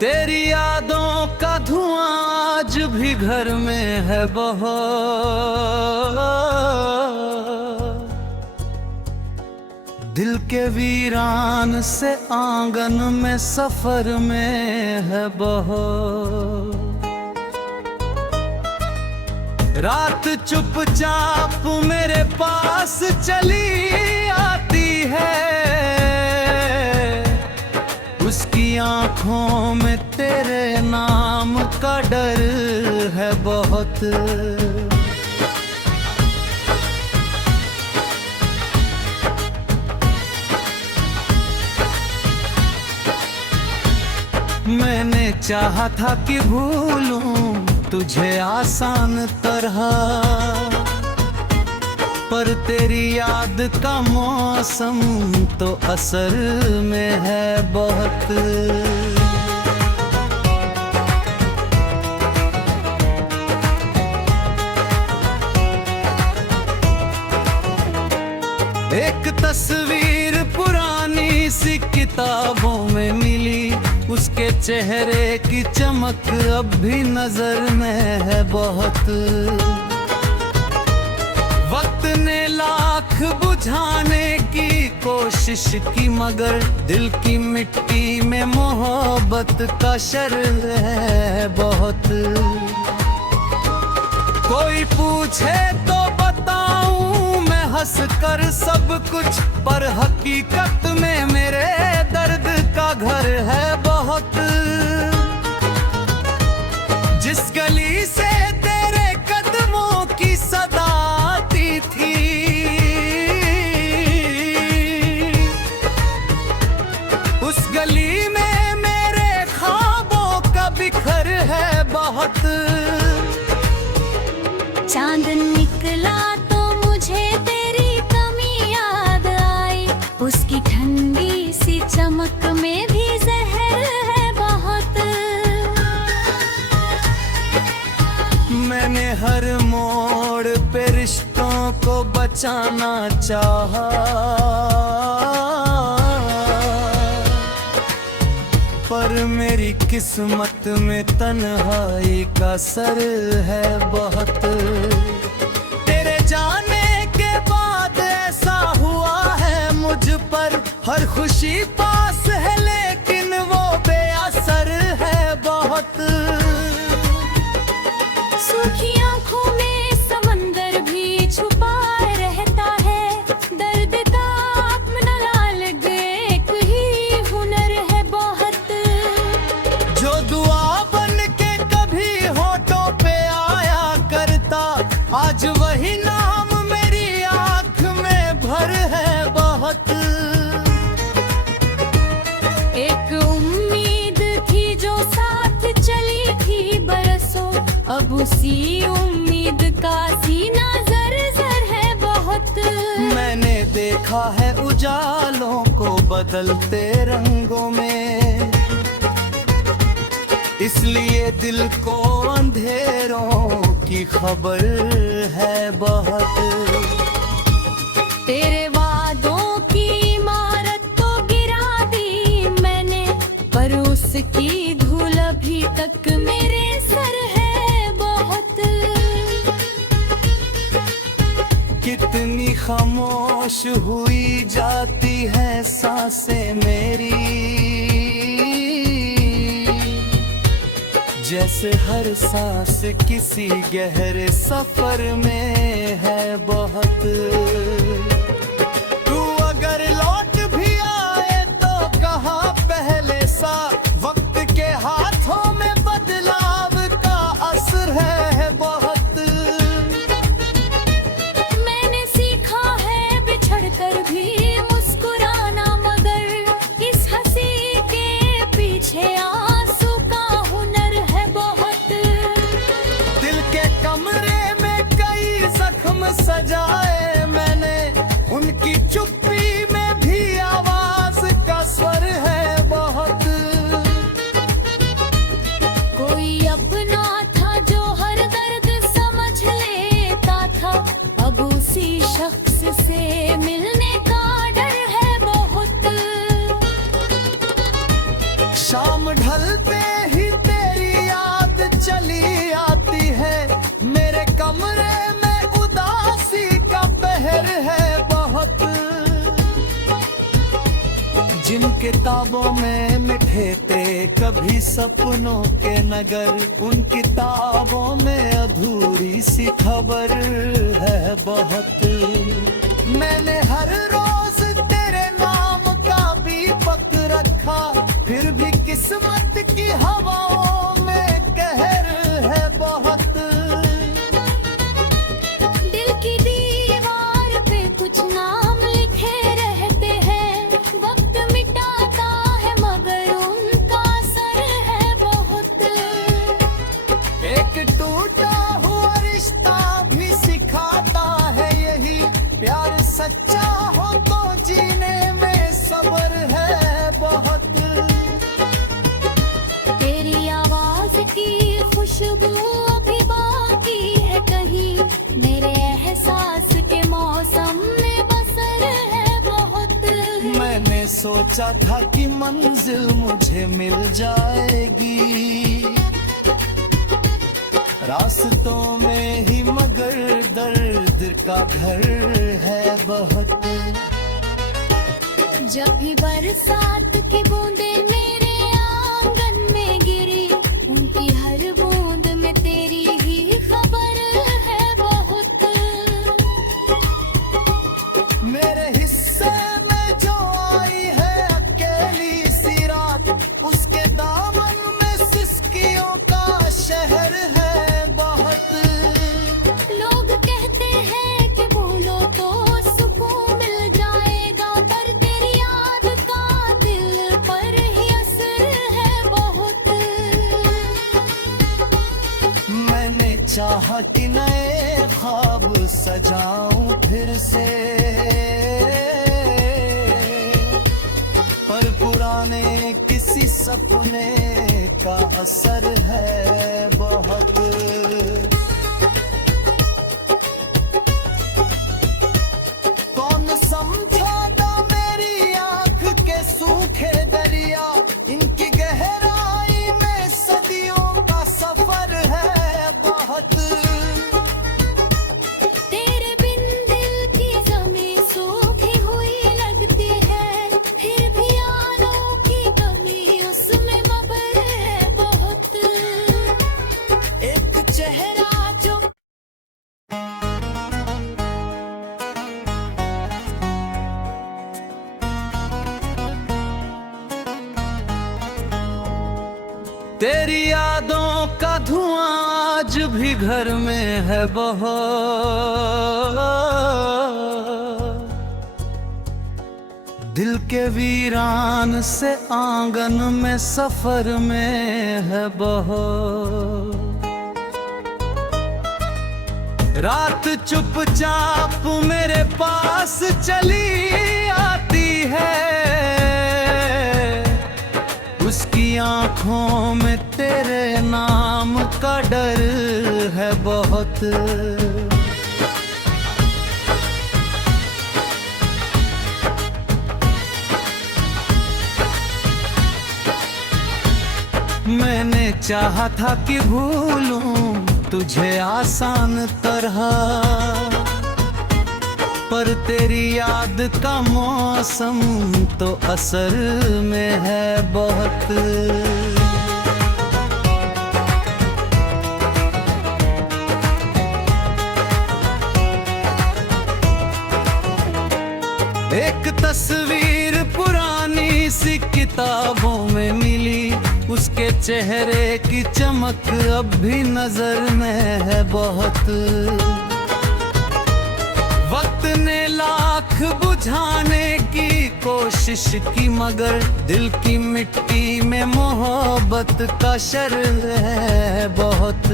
तेरी यादों का धुआं आज भी घर में है बहुत, दिल के वीरान से आंगन में सफर में है बहुत। रात चुपचाप मेरे पास चली आती है, उसकी आंखों में तेरे नाम का डर है बहुत। मैंने चाहा था कि भूलूं तुझे आसान तरह, पर तेरी याद का मौसम तो असर में है बहुत। एक तस्वीर पुरानी सी किताबों में मिली, उसके चेहरे की चमक अब भी नजर में है बहुत। वक्त ने लाख बुझाने की कोशिश की, मगर दिल की मिट्टी में मोहब्बत का शर है बहुत। कोई पूछे तो बताऊं मैं हंस कर सब कुछ, पर हकीकत में मेरे दर्द का घर है बहुत। जिस गली से तेरे कदमों की सदा आती थी, उस गली में मेरे ख्वाबों का बिखर है बहुत। चांद निकला तो मुझे तेरी कमी याद आई, उसकी ठंडी सी चमक में भी जहर है बहुत। मैंने हर मोड़ पे रिश्तों को बचाना चाहा, पर मेरी किस्मत में तन्हाई का सर है बहुत। तेरे जाने के बाद ऐसा हुआ है मुझ पर, हर खुशी पास है लेकिन वो बेअसर है बहुत। सूखी आंखों में समंदर भी छुपा रहता है, दर्द का अपना अलग एक ही हुनर है बहुत। जो दुआ बन के कभी होठों पे आया करता, आज वही नाम मेरी आंख में भर है बहुत। एक उम्मीद थी जो साथ चली थी बरसों, अब उसी उम्मीद का सीना जर-जर है बहुत। मैंने देखा है उजालों को बदलते रंगों में, इसलिए दिल को अंधेरों की खबर है बहुत। तेरे वादों की इमारत तो गिरा दी मैंने, पर उसकी धूल अभी तक मेरे सर है बहुत। कितनी खामोश हुई जाती है सांसें मेरी, जैसे हर सांस किसी गहरे सफर में है बहुत। तू अगर लौट भी आए तो कहाँ पहले सा, वक्त के हाथों में बदलाव का असर है बहुत। मैंने सीखा है बिछड़ कर भी मुस्कुराना, मगर इस हंसी के पीछे आंसू का हुनर है बहुत। दिल के कमरे में कई जख्म सजाए मैंने, उनकी चुप्पी में भी आवाज का स्वर है बहुत। कोई अपना था जो हर दर्द समझ लेता था, अब उसी शख्स से मिलने का डर है बहुत। शाम ढलते किताबों में मिठे थे कभी सपनों के नगर, उन किताबों में अधूरी सी खबर है बहुत। मैंने हर रोज तेरे नाम का भी पक रखा, फिर भी किस्मत की हवाओं में कहर है बहुत। दिल की दीवार पे कुछ नाम लिखे रहते हैं, वक्त मिटाता है मगर उनका असर है बहुत। एक टूटा हुआ रिश्ता भी सिखाता है यही, प्यार सच्चा हो तो जीने में सब्र है बहुत। तेरी आवाज की खुशबू अभी बाकी है कहीं, मेरे एहसास के मौसम में बसर है बहुत। मैंने सोचा था कि मंजिल मुझे मिल जाएगी रास्तों में ही, मगर दर्द का घर है बहुत। जब भी बरसात की बूंदें मेरे आंगन में गिरी, उनकी हर बूंद में तेरी ही खबर है बहुत। मेरे हिस्से में जो आई है अकेली सी रात, उसके दामन में सिसकियों का शहर है बहुत। लोग कहते हैं कि भूलो तो सुकून मिल जाएगा, पर तेरी याद का दिल पर ही असर है बहुत। मैंने चाहा कि नए ख्वाब सजाऊं फिर से, पर पुराने किसी सपने का असर है बहुत। कौन समझाता मेरी आंख के सूखे दरिया, इनकी गहराई में सदियों का सफर है बहुत। तेरे बिन दिल की ज़मीं सूखी हुई लगती है, फिर भी आलों की कमी उसमें मगर है बहुत। एक चेहरा जो तेरी यादों का धुआं आज भी घर में है बहुत। दिल के वीरान से आंगन में सफर में है बहुत। रात चुपचाप मेरे पास चली आती है, उसकी आंखों में तेरे नाम का डर है बहुत। मैंने चाहा था कि भूलूं तुझे आसान तरह, पर तेरी याद का मौसम तो असर में है बहुत। एक तस्वीर पुरानी सी किताबों में मिली, उसके चेहरे की चमक अब भी नजर में है बहुत। वक्त ने लाख बुझाने की कोशिश की, मगर दिल की मिट्टी में मोहब्बत का शर है बहुत।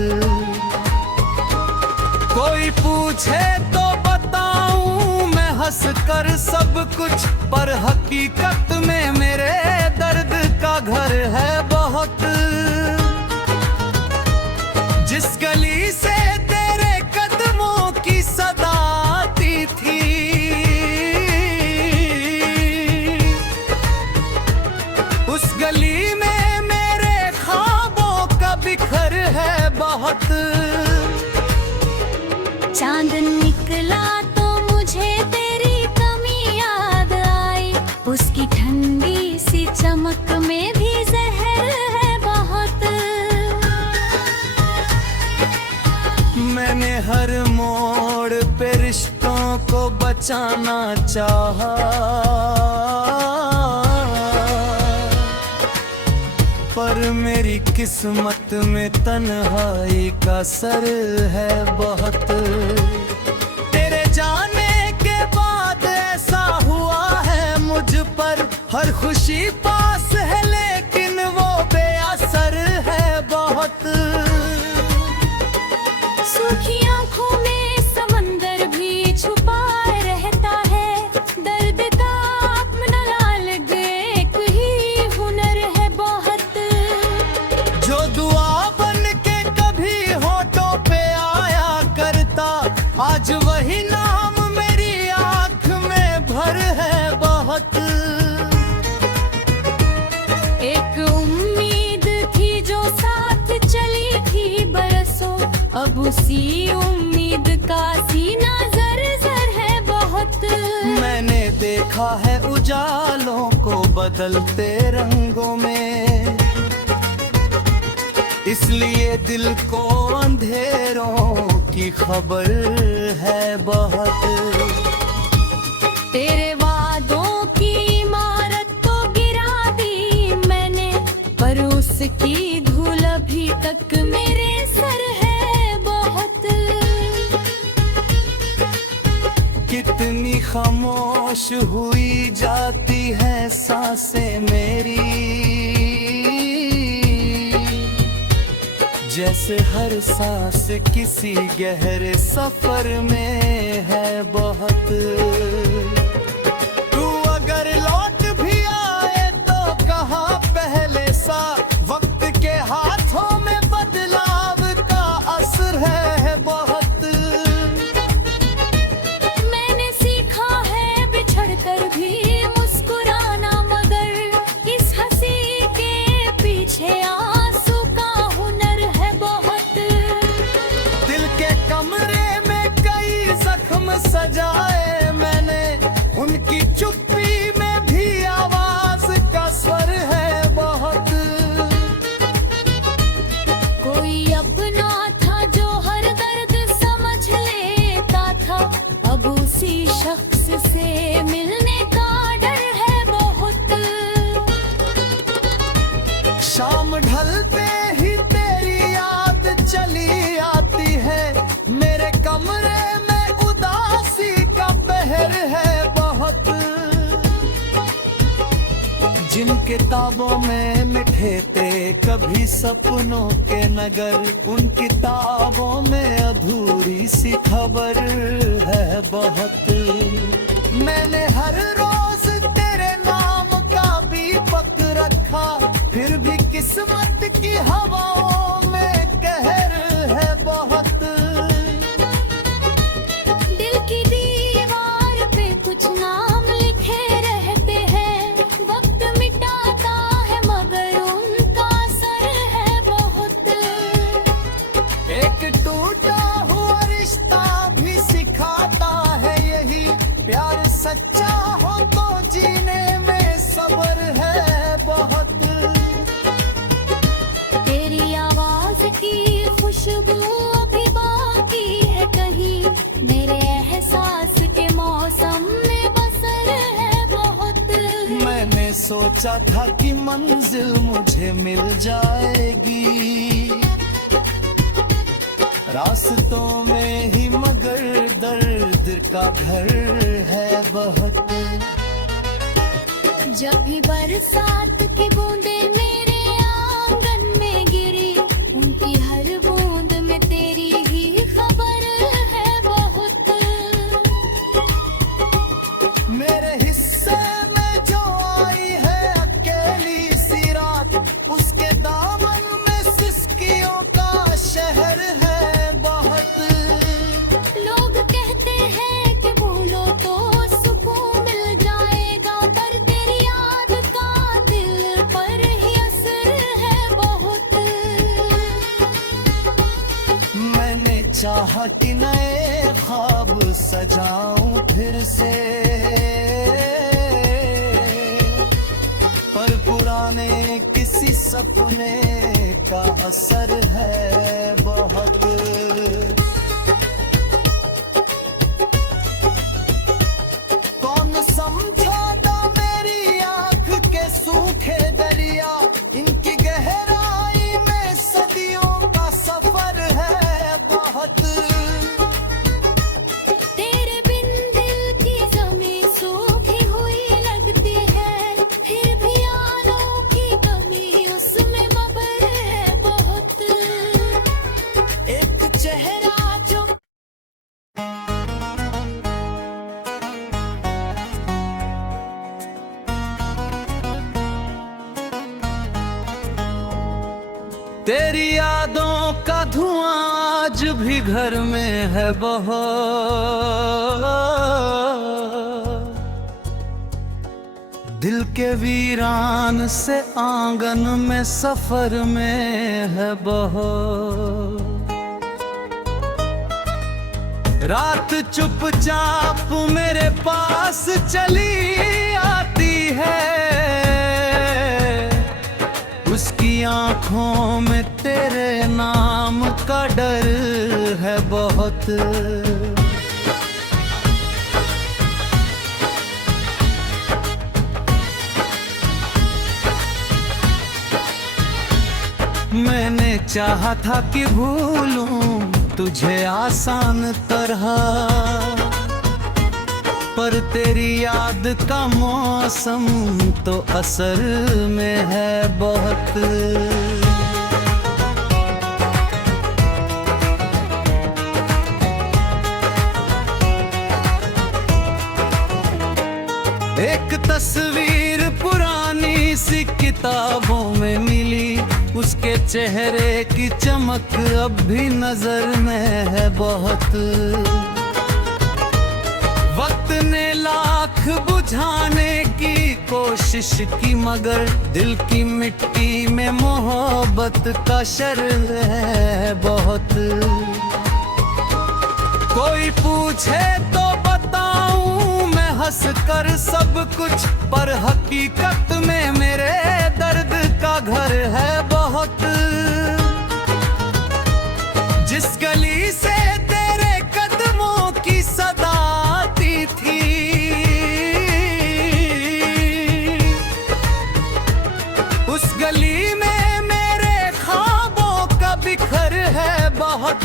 कोई पूछे तो बताऊं मैं हंस कर सब कुछ, पर हकीकत में मेरे दर्द का घर है बहुत। जिस गली से तेरे कदमों की सदा आती थी, उस गली में मेरे ख्वाबों का बिखर है बहुत। चांद निकला तो मुझे तेरी कमी याद आई, उसकी ठंडी सी मैंने हर मोड़ पे रिश्तों को बचाना चाहा, पर मेरी किस्मत में तन्हाई का सर है बहुत। तेरे जाने के बाद ऐसा हुआ है मुझ पर, हर खुशी पास है लेकिन वो बेअसर है बहुत। सूखी आंखों में समंदर भी छुपा रहता है, दर्द का अपना अलग एक ही हुनर है बहुत। जो दुआ बन के कभी होठों पे आया करता, आज वही नाम मेरी आंख में भर है बहुत। एक उम्मीद थी जो साथ चली थी बरसों, अब उसी उम्मीद का सीना जर-जर है बहुत। मैंने देखा है उजालों को बदलते रंगों में, इसलिए दिल को अंधेरों की खबर है बहुत। तेरे वादों की इमारत तो गिरा दी मैंने, पर उसकी धूल अभी तक मेरे सर है बहुत। कितनी खामोश हुई जाती है सांसें मेरी, जैसे हर सांस किसी गहरे सफर में है बहुत। तू अगर लौट भी आए तो कहाँ पहले सा, वक्त के हाथों में बदलाव का असर है बहुत। मैंने सीखा है बिछड़कर भी मुस्कुराना, मगर इस हंसी के पीछे आंसू का हुनर है बहुत। दिल के कमरे में कई जख्म सजाए मैंने, उनकी चुप्पी में भी आवाज का स्वर है बहुत। कोई अपना था जो हर दर्द समझ लेता था, अब उसी शख्स से मिलने का डर है बहुत। शाम ढलते ही तेरी याद चली आती है, मेरे कमरे में उदासी का पहर है बहुत। जिन किताबों में मिठे थे कभी सपनों के नगर, उन किताबों में अधूरी सी खबर है बहुत। मैंने हर रोज तेरे नाम का भी पक रखा, फिर भी किस्मत की हवाओं में कहर है बहुत। दिल की दीवार पे कुछ नाम लिखे रहते हैं, वक्त मिटाता है मगर उनका असर है बहुत। एक टूटा हुआ रिश्ता भी सिखाता है यही, प्यार सच्चा हो तो जीने में सब्र है बहुत। तेरी आवाज की खुशबू अभी बाकी है कहीं, मेरे एहसास के मौसम में बसर है बहुत। मैंने सोचा था कि मंजिल मुझे मिल जाएगी रास्तों में ही, मगर दर्द का घर है बहुत। जब भी बरसात की बूंदें मेरे आंगन में गिरी, उनकी हर बूंद में तेरी ही खबर है बहुत। मेरे हिस्से में जो आई है अकेली सी रात, उसके दामन में सिसकियों का शहर है बहुत। लोग कहते हैं कि भूलो तो सुकून मिल जाएगा, पर तेरी याद का दिल पर ही असर है बहुत। मैंने चाहा कि नए ख्वाब सजाऊं फिर से, पर पुराने किसी सपने का असर है बहुत। तेरी यादों का धुआं आज भी घर में है बहुत, दिल के वीरान से आंगन में सफर में है बहुत। रात चुपचाप मेरे पास चली आती है, उसकी आंखों में तेरे नाम का डर है बहुत। मैंने चाहा था कि भूलूं तुझे आसान तरह, पर तेरी याद का मौसम तो असर में है बहुत। एक तस्वीर पुरानी सी किताबों में मिली, उसके चेहरे की चमक अब भी नजर में है बहुत। वक्त ने लाख बुझाने की कोशिश की, मगर दिल की मिट्टी में मोहब्बत का शर है बहुत। कोई पूछे तो बताऊं मैं हंस कर सब कुछ, पर हकीकत में मेरे दर्द का घर है बहुत। जिस गली से तेरे कदमों की सदा आती थी, उस गली में मेरे ख्वाबों का बिखर है बहुत।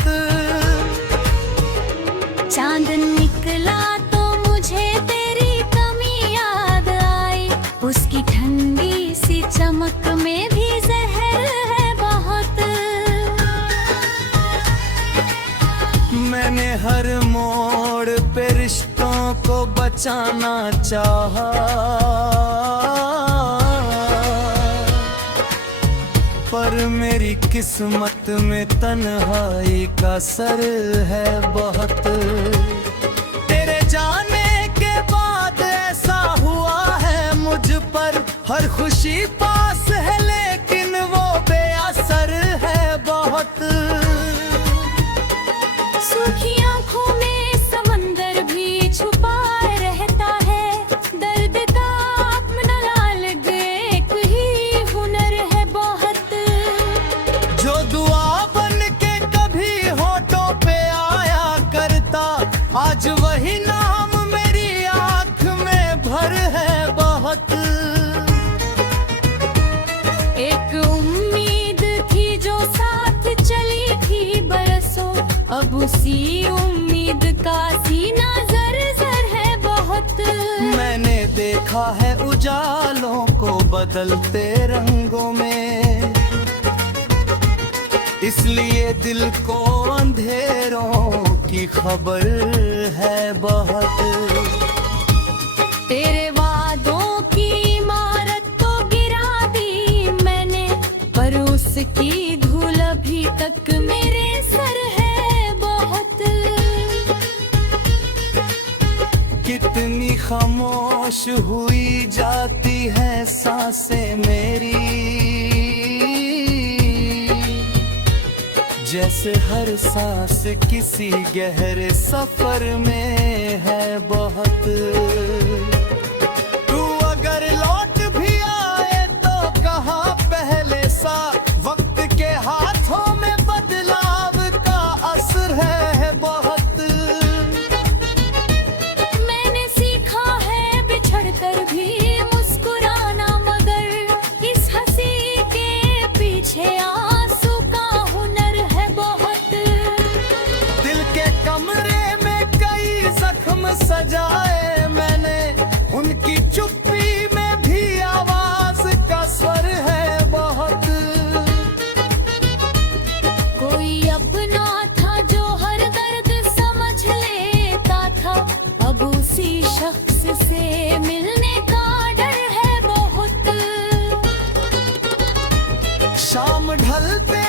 चांद निकला तो मुझे तेरी कमी याद आई, उसकी ठंडी सी चमक में भी जहर है बहुत। मैंने हर मोड़ पे रिश्तों को बचाना चाहा, पर मेरी किस्मत में तन्हाई का सर है बहुत। तेरे जाने के बाद ऐसा हुआ है मुझ पर, हर खुशी पास है लेकिन वो बेअसर है बहुत। सूखी आंखों में समंदर भी छुपा रहता है, दर्द का अपना अलग एक ही हुनर है बहुत। जो दुआ बन के कभी होठों पे आया करता, आज वही नाम मेरी आंख में भर है बहुत। एक उम्मीद थी जो साथ चली थी बरसों, अब उसी उम्मीद का सीना जर-जर है बहुत। मैंने देखा है उजालों को बदलते रंगों में, इसलिए दिल को अंधेरों की खबर है बहुत। तेरे वादों की इमारत तो गिरा दी मैंने, पर उसकी धूल अभी तक मेरे सर है बहुत। कितनी खामोश हुई जाती है सांसें मेरी, जैसे हर सांस किसी गहरे सफर में है बहुत। तू अगर लौट भी आए तो कहाँ पहले सा, वक्त के हाथों में बदलाव का असर है बहुत। मैंने सीखा है बिछड़ कर भी मुस्कुराना, मगर इस हंसी के पीछे आंसू का हुनर है बहुत। दिल के कमरे में कई जख्म सजाए मैंने, उनकी चुप्पी में भी आवाज का स्वर है बहुत। कोई अपना था जो हर दर्द समझ लेता था, अब उसी शख्स से मिलने का डर है बहुत। शाम ढलते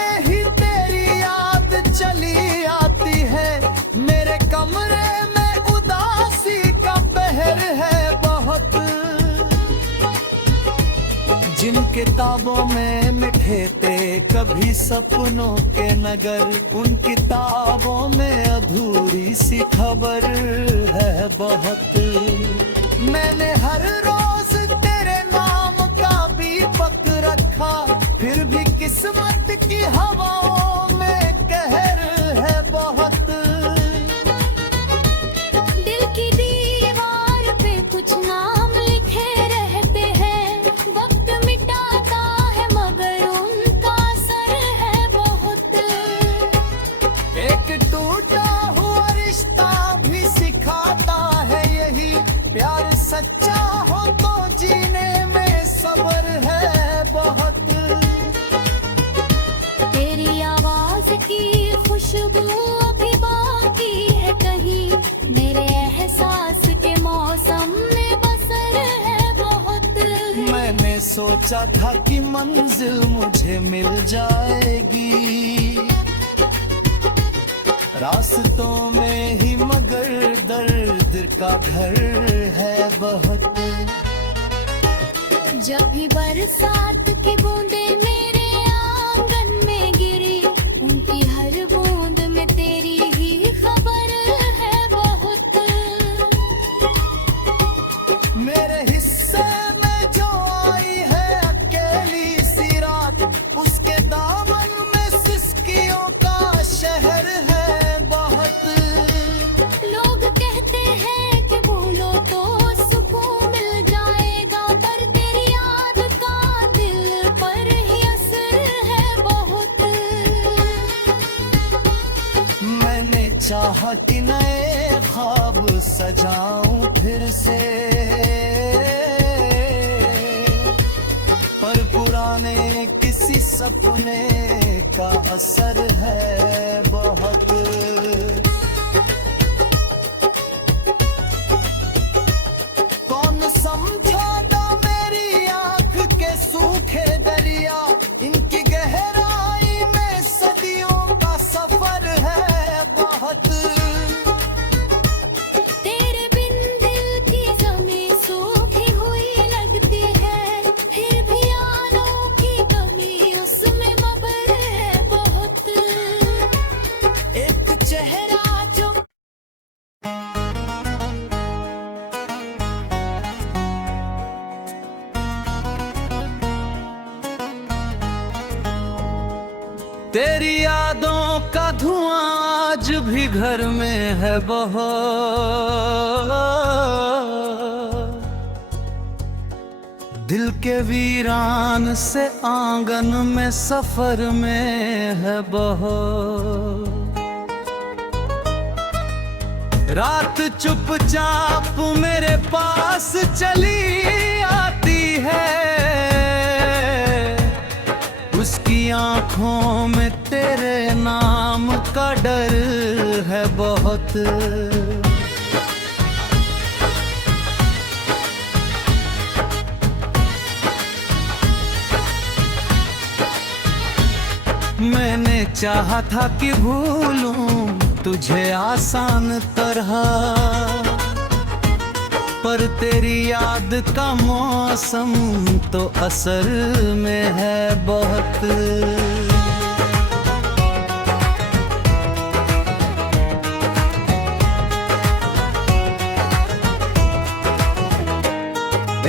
किताबों में मिठे थे कभी सपनों के नगर, उन किताबों में अधूरी सी खबर है बहुत। मैंने हर रोज तेरे नाम का भी पक रखा, फिर भी किस्मत की हवाओं में कहर है बहुत। दिल की दीवार पे कुछ नाम लिखे रहते हैं, वक्त मिटाता है मगर उनका असर है बहुत। एक टूटा हुआ रिश्ता भी सिखाता है यही, प्यार सच्चा हो तो जीने में सब्र है बहुत। तेरी आवाज की खुशबू अभी बाकी है कहीं, मेरे एहसास के मौसम में बसर है बहुत। मैंने सोचा था कि मंजिल मुझे मिल जाएगी रास्तों में ही, मगर दर्द का घर है बहुत। जब भी बरसात की बूंदें मेरे आंगन में गिरी, उनकी हर बूंद में तेरी ही खबर है बहुत। मेरे हिस्से में जो आई है अकेली सी रात, उसके दामन में सिसकियों का शहर है बहुत। लोग कहते हैं कि भूलो तो सुकून मिल जाएगा, पर तेरी याद का दिल पर ही असर है बहुत। मैंने चाहा कि नए ख्वाब सजाऊं फिर से, पर पुराने किसी सपने का असर है बहुत। कौन समझाता मेरी आंख के सूखे दरिया, इनकी गहराई में सदियों का सफर है बहुत। तेरे बिन दिल की ज़मीं सूखी हुई लगती है, फिर भी आलों की कमी उसमें मगर है बहुत। एक चेहरा जो तेरी यादों का धुआं आज भी घर में है बहुत। दिल के वीरान से आंगन में सफर में है बहुत। रात चुपचाप मेरे पास चली आती है, उसकी आंखों में तेरे नाम का डर है बहुत। मैंने चाहा था कि भूलूं तुझे आसान तरह, पर तेरी याद का मौसम तो असर में है बहुत।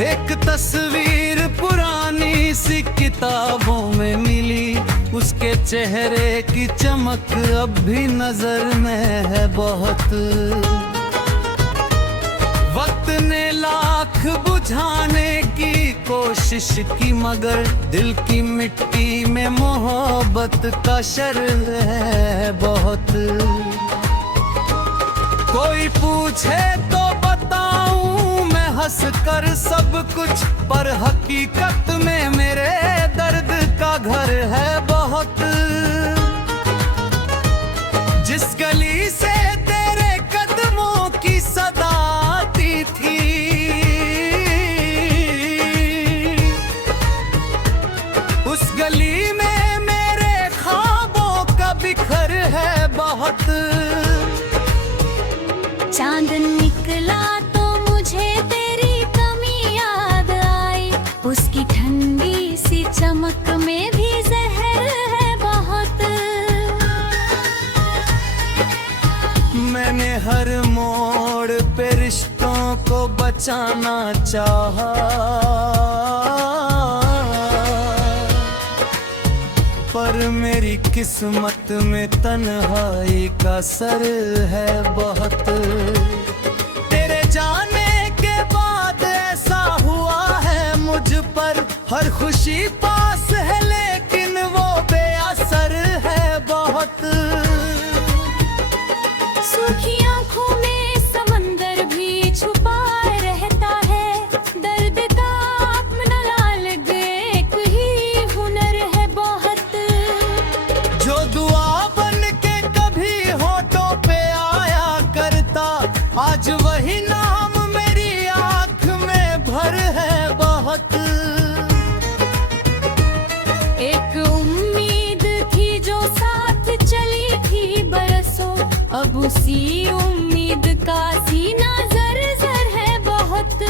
एक तस्वीर पुरानी सी किताबों में मिली, उसके चेहरे की चमक अब भी नजर में है बहुत। वक्त ने लाख बुझाने की कोशिश की, मगर दिल की मिट्टी में मोहब्बत का शर है बहुत। कोई पूछे तो बताऊं मैं हंस कर सब कुछ, पर हकीकत में मेरे दर्द का घर है बहुत। जिस गली से तेरे कदमों की सदा आती थी, उस गली में मेरे ख्वाबों का बिखर है बहुत। चांद निकला तो मुझे तेरी कमी याद आई, उसकी ठंडी सी मैंने हर मोड़ पे रिश्तों को बचाना चाहा, पर मेरी किस्मत में तन्हाई का सर है बहुत। तेरे जाने के बाद ऐसा हुआ है मुझ पर, हर खुशी पास है लेकिन वो बेअसर है बहुत। सूखी आंखों में समंदर भी छुपा रहता है, दर्द का अपना अलग एक ही हुनर है बहुत। जो दुआ बन के कभी होठों पे आया करता, आज वही नाम मेरी आंख में भर है बहुत। एक उम्मीद थी जो साथ चली थी बरसों, अब उसी उम्मीद का सीना जर-जर है बहुत।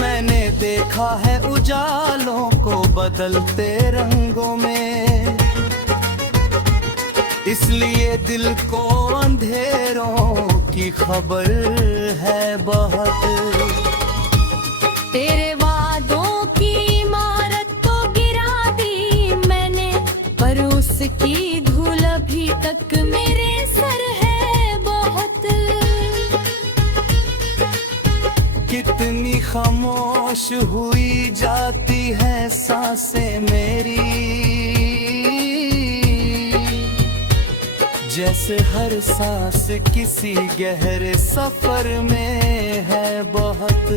मैंने देखा है उजालों को बदलते रंगों में, इसलिए दिल को अंधेरों की खबर है बहुत। तेरे वादों की इमारत तो गिरा दी मैंने, पर उसकी धूल अभी तक मेरे सर है बहुत। कितनी खामोश हुई जाती है सांसें मेरी, जैसे हर सांस किसी गहरे सफर में है बहुत।